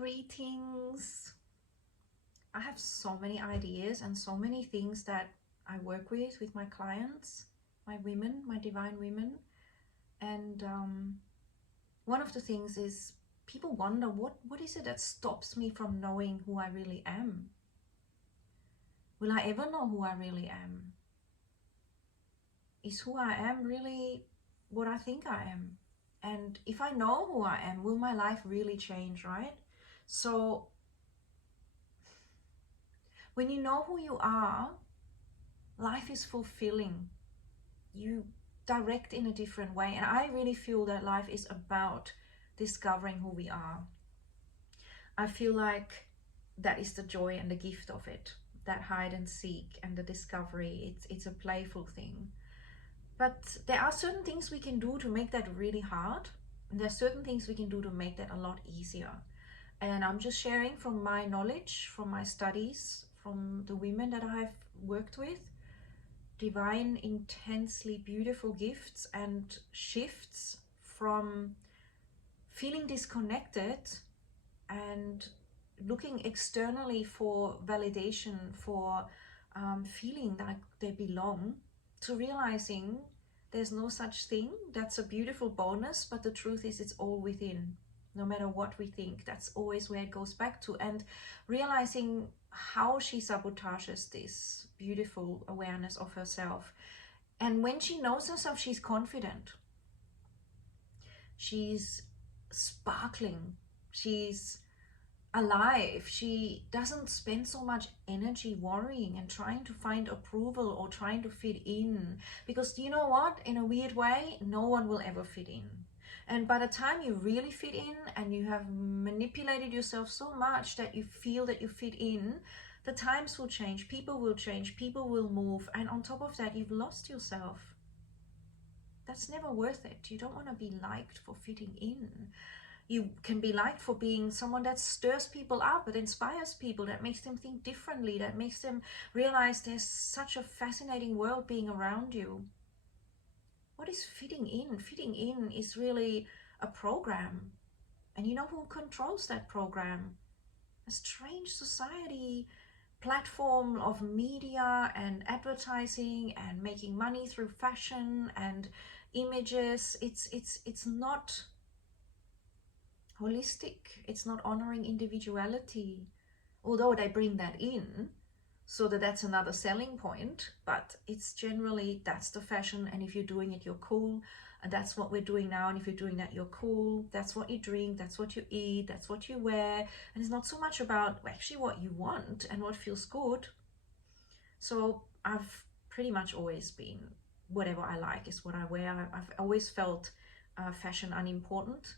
Greetings. I have so many ideas and so many things that I work with my clients, my women, my divine women. And one of the things is people wonder, what is it that stops me from knowing who I really am? Will I ever know who I really am? Is who I am really what I think I am? And if I know who I am, will my life really change, right? So when you know who you are, life is fulfilling. You direct in a different way. And I really feel that life is about discovering who we are. I feel like that is the joy and the gift of it, that hide and seek and the discovery. It's a playful thing. But there are certain things we can do to make that really hard. And there are certain things we can do to make that a lot easier. And I'm just sharing from my knowledge, from my studies, from the women that I've worked with. Divine, intensely beautiful gifts and shifts from feeling disconnected and looking externally for validation, for feeling like they belong, to realizing there's no such thing. That's a beautiful bonus, but the truth is it's all within. No matter what we think, that's always where it goes back to. And realizing how she sabotages this beautiful awareness of herself. And when she knows herself, she's confident. She's sparkling. She's alive. She doesn't spend so much energy worrying and trying to find approval or trying to fit in. Because you know what? In a weird way, no one will ever fit in. And by the time you really fit in and you have manipulated yourself so much that you feel that you fit in, the times will change, people will move. And on top of that, you've lost yourself. That's never worth it. You don't want to be liked for fitting in. You can be liked for being someone that stirs people up, that inspires people, that makes them think differently, that makes them realize there's such a fascinating world being around you. What is fitting in? Fitting in is really a program. And you know who controls that program? A strange society platform of media and advertising and making money through fashion and images. It's not holistic. It's not honoring individuality, although they bring that in so that's another selling point. But it's generally, that's the fashion, and if you're doing it, you're cool, and that's what we're doing now. And if you're doing that, you're cool. That's what you drink, that's what you eat, that's what you wear. And it's not so much about actually what you want and what feels good. So I've pretty much always been, whatever I like is what I wear. I've always felt fashion unimportant.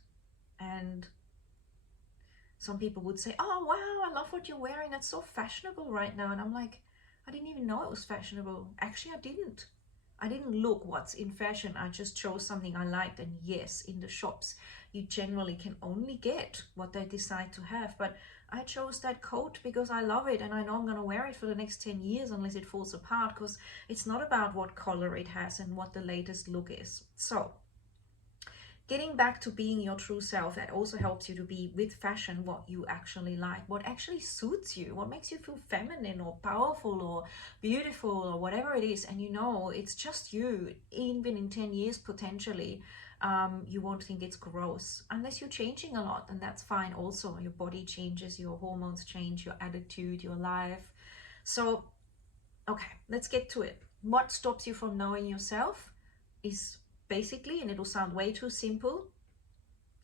And some people would say, oh wow, I love what you're wearing, that's so fashionable right now. And I'm like, I didn't even know it was fashionable. Actually, I didn't look what's in fashion. I just chose something I liked. And yes, in the shops you generally can only get what they decide to have, but I chose that coat because I love it and I know I'm going to wear it for the next 10 years unless it falls apart, because it's not about what color it has and what the latest look is. So getting back to being your true self, that also helps you to be with fashion what you actually like, what actually suits you, what makes you feel feminine or powerful or beautiful or whatever it is. And you know, it's just you. Even in 10 years potentially, you won't think it's gross unless you're changing a lot, and that's fine also. Your body changes, your hormones change, your attitude, your life. So okay, let's get to it. What stops you from knowing yourself is basically, and it'll sound way too simple,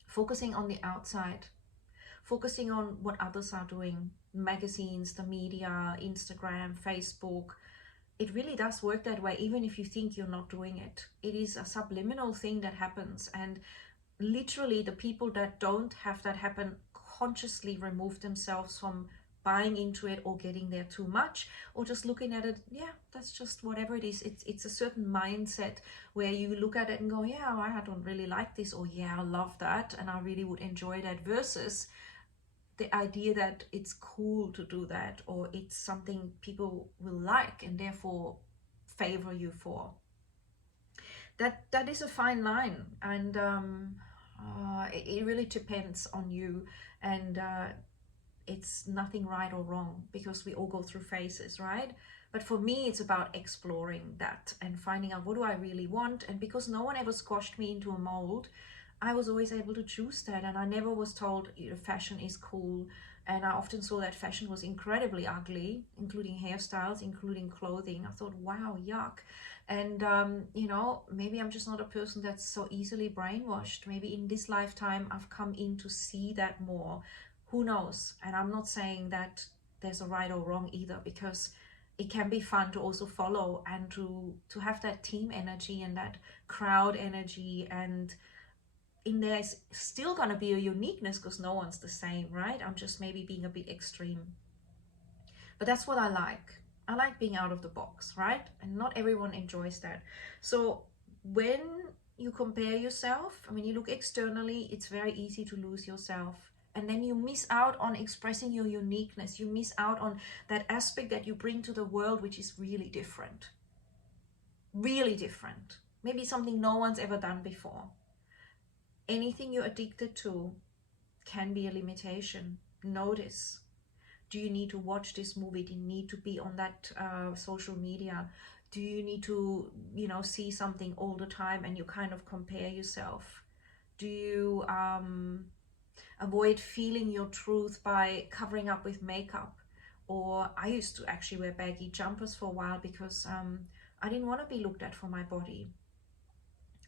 focusing on the outside, focusing on what others are doing, magazines, the media, Instagram, Facebook. It really does work that way, even if you think you're not doing it. It is a subliminal thing that happens, and literally the people that don't have that happen consciously remove themselves from buying into it or getting there too much, or just looking at it, yeah, that's just whatever it is. It's a certain mindset where you look at it and go, yeah, I don't really like this, or yeah, I love that and I really would enjoy that, versus the idea that it's cool to do that, or it's something people will like and therefore favor you for. That is a fine line, and it really depends on you. And it's nothing right or wrong, because we all go through phases, right? But for me, it's about exploring that and finding out, what do I really want? And because no one ever squashed me into a mold, I was always able to choose that. And I never was told, you know, fashion is cool. And I often saw that fashion was incredibly ugly, including hairstyles, including clothing. I thought, wow, yuck. And, you know, maybe I'm just not a person that's so easily brainwashed. Maybe in this lifetime, I've come in to see that more. Who knows? And I'm not saying that there's a right or wrong either, because it can be fun to also follow and to have that team energy and that crowd energy. And in there is still going to be a uniqueness, because no one's the same, right? I'm just maybe being a bit extreme. But that's what I like. I like being out of the box, right? And not everyone enjoys that. So when you compare yourself, I mean, you look externally, it's very easy to lose yourself. And then you miss out on expressing your uniqueness. You miss out on that aspect that you bring to the world, which is really different. Really different. Maybe something no one's ever done before. Anything you're addicted to can be a limitation. Notice. Do you need to watch this movie? Do you need to be on that social media? Do you need to, you know, see something all the time and you kind of compare yourself? Do you avoid feeling your truth by covering up with makeup? Or I used to actually wear baggy jumpers for a while because I didn't want to be looked at for my body.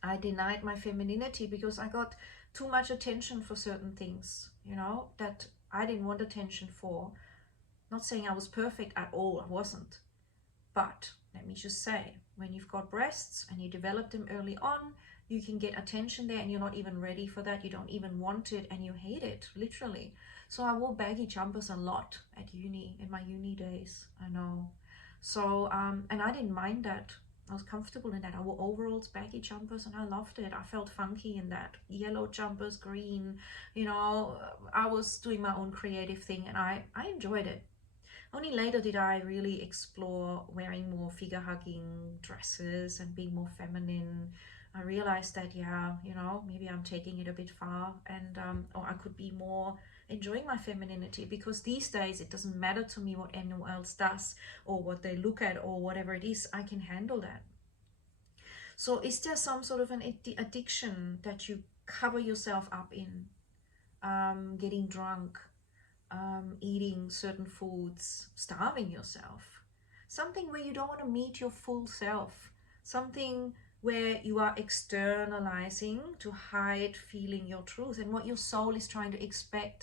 I denied my femininity because I got too much attention for certain things, you know, that I didn't want attention for. Not saying I was perfect at all, I wasn't. But let me just say, when you've got breasts and you develop them early on, you can get attention there and you're not even ready for that. You don't even want it and you hate it, literally. So I wore baggy jumpers a lot at uni, in my uni days, I know. So, and I didn't mind that. I was comfortable in that. I wore overalls, baggy jumpers, and I loved it. I felt funky in that. Yellow jumpers, green, you know, I was doing my own creative thing and I enjoyed it. Only later did I really explore wearing more figure-hugging dresses and being more feminine. I realized that, yeah, you know, maybe I'm taking it a bit far, and or I could be more enjoying my femininity, because these days it doesn't matter to me what anyone else does or what they look at or whatever it is. I can handle that. So is there some sort of an addiction that you cover yourself up in? Getting drunk, eating certain foods, starving yourself, something where you don't want to meet your full self, something where you are externalizing to hide feeling your truth and what your soul is trying to express.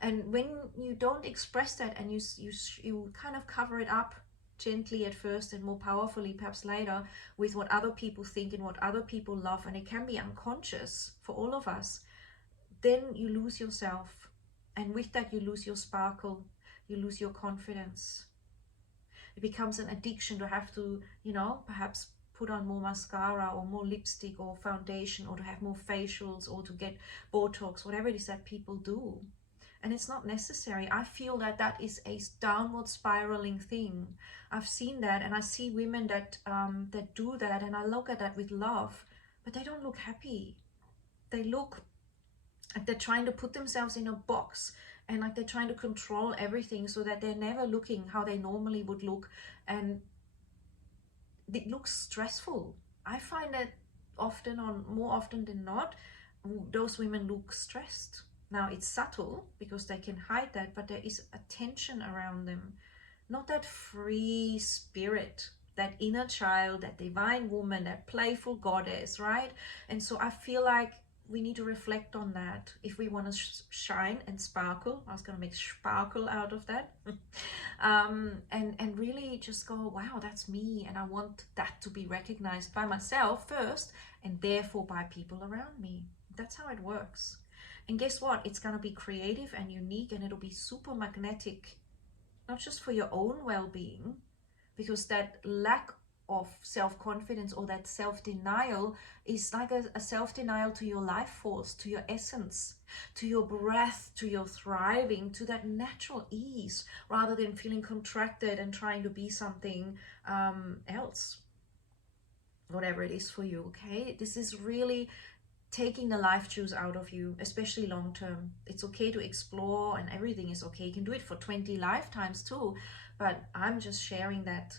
And when you don't express that and you kind of cover it up gently at first and more powerfully perhaps later with what other people think and what other people love, and it can be unconscious for all of us, then you lose yourself. And with that, you lose your sparkle, you lose your confidence. It becomes an addiction to have to, you know, perhaps put on more mascara or more lipstick or foundation, or to have more facials or to get Botox, whatever it is that people do. And it's not necessary. I feel that that is a downward spiraling thing. I've seen that, and I see women that that do that, and I look at that with love, but they don't look happy. They look like they're trying to put themselves in a box, and like they're trying to control everything so that they're never looking how they normally would look, and it looks stressful. I find that more often than not, those women look stressed. Now it's subtle because they can hide that, but there is a tension around them, not that free spirit, that inner child, that divine woman, that playful goddess, right? And so I feel like we need to reflect on that if we want to shine and sparkle. I was going to make sparkle out of that. And really just go, wow, that's me, and I want that to be recognized by myself first, and therefore by people around me. That's how it works. And guess what? It's going to be creative and unique, and it'll be super magnetic, not just for your own well-being, because that lack of self-confidence or that self-denial is like a self-denial to your life force, to your essence, to your breath, to your thriving, to that natural ease, rather than feeling contracted and trying to be something else, whatever it is for you. Okay, this is really taking the life juice out of you, especially long term. It's okay to explore and everything is okay. You can do it for 20 lifetimes too, but I'm just sharing that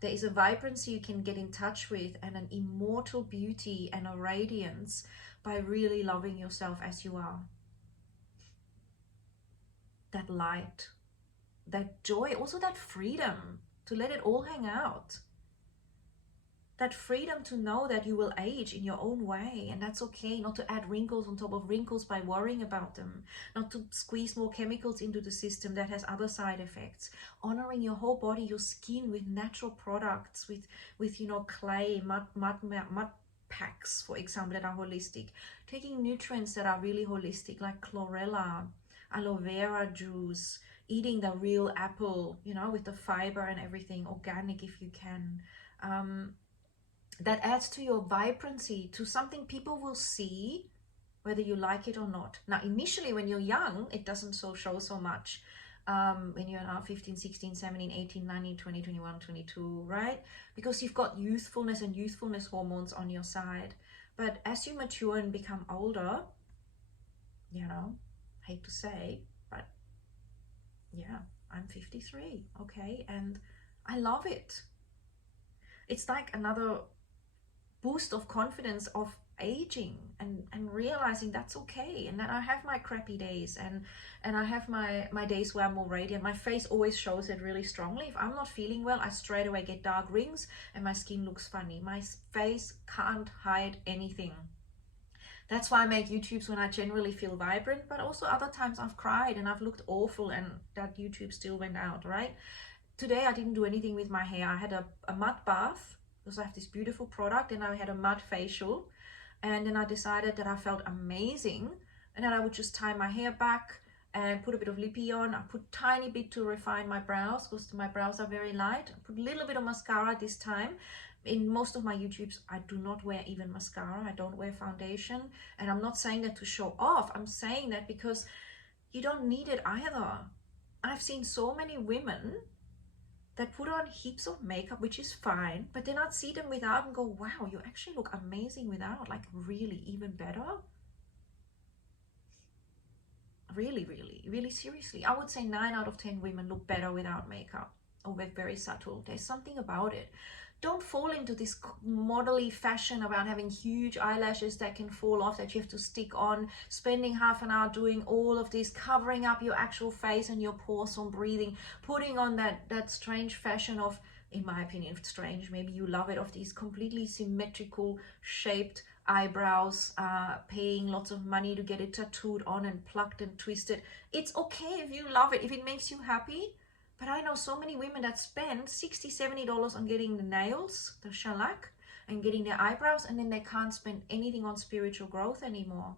there is a vibrancy you can get in touch with and an immortal beauty and a radiance by really loving yourself as you are. That light, that joy, also that freedom to let it all hang out. That freedom to know that you will age in your own way, and that's okay. Not to add wrinkles on top of wrinkles by worrying about them, not to squeeze more chemicals into the system that has other side effects. Honoring your whole body, your skin, with natural products, with you know, clay, mud packs, for example, that are holistic. Taking nutrients that are really holistic, like chlorella, aloe vera juice, eating the real apple, you know, with the fiber and everything, organic if you can. That adds to your vibrancy, to something people will see whether you like it or not. Now, initially when you're young, it doesn't show so much. When you're now 15, 16, 17, 18, 19, 20, 21, 22, right? Because you've got youthfulness and youthfulness hormones on your side. But as you mature and become older, you know, hate to say, but yeah, I'm 53, okay? And I love it. It's like another boost of confidence of aging and realizing that's okay, and that I have my crappy days and I have my days where I'm more radiant. My face always shows it really strongly. If I'm not feeling well, I straight away get dark rings and my skin looks funny. My face can't hide anything. That's why I make YouTubes when I generally feel vibrant, but also other times I've cried and I've looked awful and that YouTube still went out, right? Today I didn't do anything with my hair. I had a mud bath because I have this beautiful product, and I had a mud facial, and then I decided that I felt amazing and that I would just tie my hair back and put a bit of lippy on. I put tiny bit to refine my brows because my brows are very light. I put a little bit of mascara this time. In most of my YouTubes, I do not wear even mascara. I don't wear foundation, and I'm not saying that to show off. I'm saying that because you don't need it either. I've seen so many women that put on heaps of makeup, which is fine, but then I'd see them without and go, wow, you actually look amazing without, like really even better. Really, really, really seriously. I would say 9 out of 10 women look better without makeup, or with very subtle. There's something about it. Don't fall into this modelly fashion about having huge eyelashes that can fall off, that you have to stick on, spending half an hour doing all of this, covering up your actual face and your pores from breathing, putting on that strange fashion of, in my opinion, strange, maybe you love it, of these completely symmetrical shaped eyebrows, paying lots of money to get it tattooed on and plucked and twisted. It's okay if you love it, if it makes you happy. But I know so many women that spend $60, $70 on getting the nails, the shellac, and getting their eyebrows, and then they can't spend anything on spiritual growth anymore.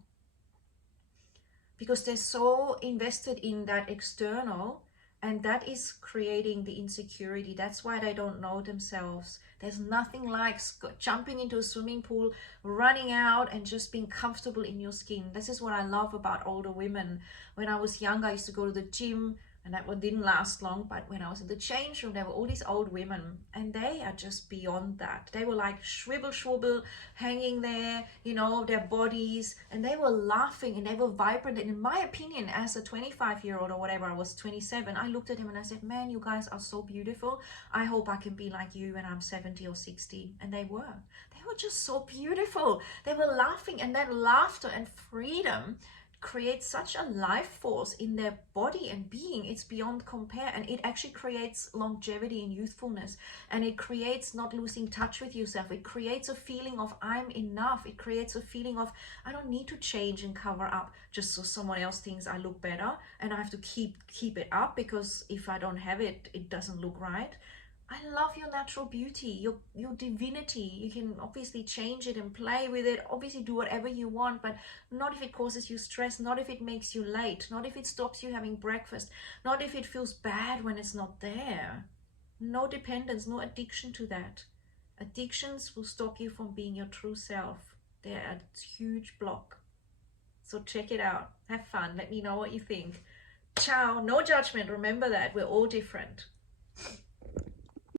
Because they're so invested in that external, and that is creating the insecurity. That's why they don't know themselves. There's nothing like jumping into a swimming pool, running out, and just being comfortable in your skin. This is what I love about older women. When I was younger, I used to go to the gym, and that one didn't last long, but when I was in the change room, there were all these old women, and they are just beyond that. They were like schwibble, hanging there, you know, their bodies, and they were laughing and they were vibrant. And in my opinion, as a 25-year-old or whatever, I was 27, I looked at him and I said, man, you guys are so beautiful. I hope I can be like you when I'm 70 or 60. And they were just so beautiful. They were laughing, and that laughter and freedom creates such a life force in their body and being. It's beyond compare, and it actually creates longevity and youthfulness, and it creates not losing touch with yourself. It creates a feeling of I'm enough. It creates a feeling of I don't need to change and cover up just so someone else thinks I look better, and I have to keep it up because if I don't have it, it doesn't look right. I love your natural beauty, your divinity. You can obviously change it and play with it, obviously do whatever you want, but not if it causes you stress, not if it makes you late, not if it stops you having breakfast, not if it feels bad when it's not there. No dependence, no addiction to that. Addictions will stop you from being your true self. They're a huge block. So check it out, have fun, let me know what you think. Ciao, no judgment, remember that, we're all different.